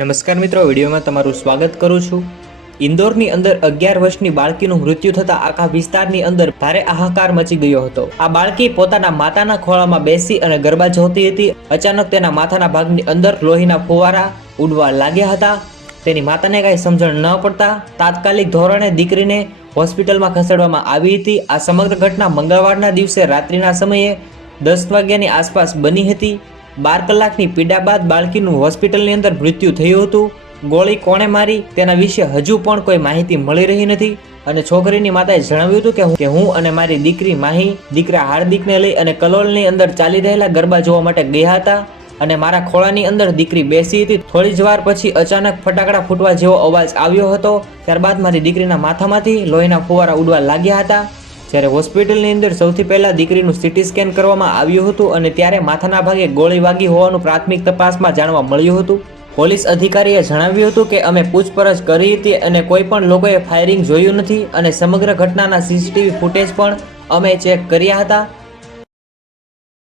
નમસ્કાર મિત્રો, વિડીયોમાં તમારું સ્વાગત કરું છું। ઇન્દોરની અંદર 11 વર્ષની બાળકીનું મૃત્યુ થતાં આખા વિસ્તારની અંદર ભારે હાહાકાર મચી ગયો હતો। આ બાળકી પોતાના માતાના ખોળામાં બેસી અને ગરબા જોતી હતી। અચાનક તેના માથાના ભાગની અંદર લોહીના ફુવારા ઉડવા લાગ્યા હતા। તેની માતાને કાંઈ સમજણ ન પડતા તાત્કાલિક ધોરણે દીકરીને હોસ્પિટલમાં ખસેડવામાં આવી હતી। આ સમગ્ર ઘટના મંગળવારના દિવસે રાત્રિના સમયે 10 વાગ્યાની આસપાસ બની હતી। 12 કલાકની પીડા બાદ બાળકીનું હોસ્પિટલની અંદર મૃત્યુ થયું હતું। ગોળી કોણે મારી તેના વિશે હજુ પણ કોઈ માહિતી મળી રહી નથી અને છોકરીની માતાએ જણાવ્યું હતું કે હું અને મારી દીકરી માહી દીકરા હાર્દિકને લઈ અને કલોલની અંદર ચાલી રહેલા ગરબા જોવા માટે ગયા હતા અને મારા ખોળાની અંદર દીકરી બેસી હતી। થોડી જ વાર પછી અચાનક ફટાકડા ફૂટવા જેવો અવાજ આવ્યો હતો। ત્યારબાદ મારી દીકરીના માથામાંથી લોહીના ફુવારા ઉડવા લાગ્યા હતા। જ્યારે હોસ્પિટલની અંદર સૌથી પહેલા દીકરીનું સીટી સ્કેન કરવામાં આવ્યું હતું અને ત્યારે માથાના ભાગે ગોળી વાગી હોવાનું પ્રાથમિક તપાસમાં જાણવા મળ્યું હતું। પોલીસ અધિકારીએ જણાવ્યું હતું કે અમે પૂછપરછ કરી હતી અને કોઈ પણ લોકોએ ફાયરિંગ જોયું નથી અને સમગ્ર ઘટનાના સીસીટીવી ફૂટેજ પણ અમે ચેક કર્યા હતા।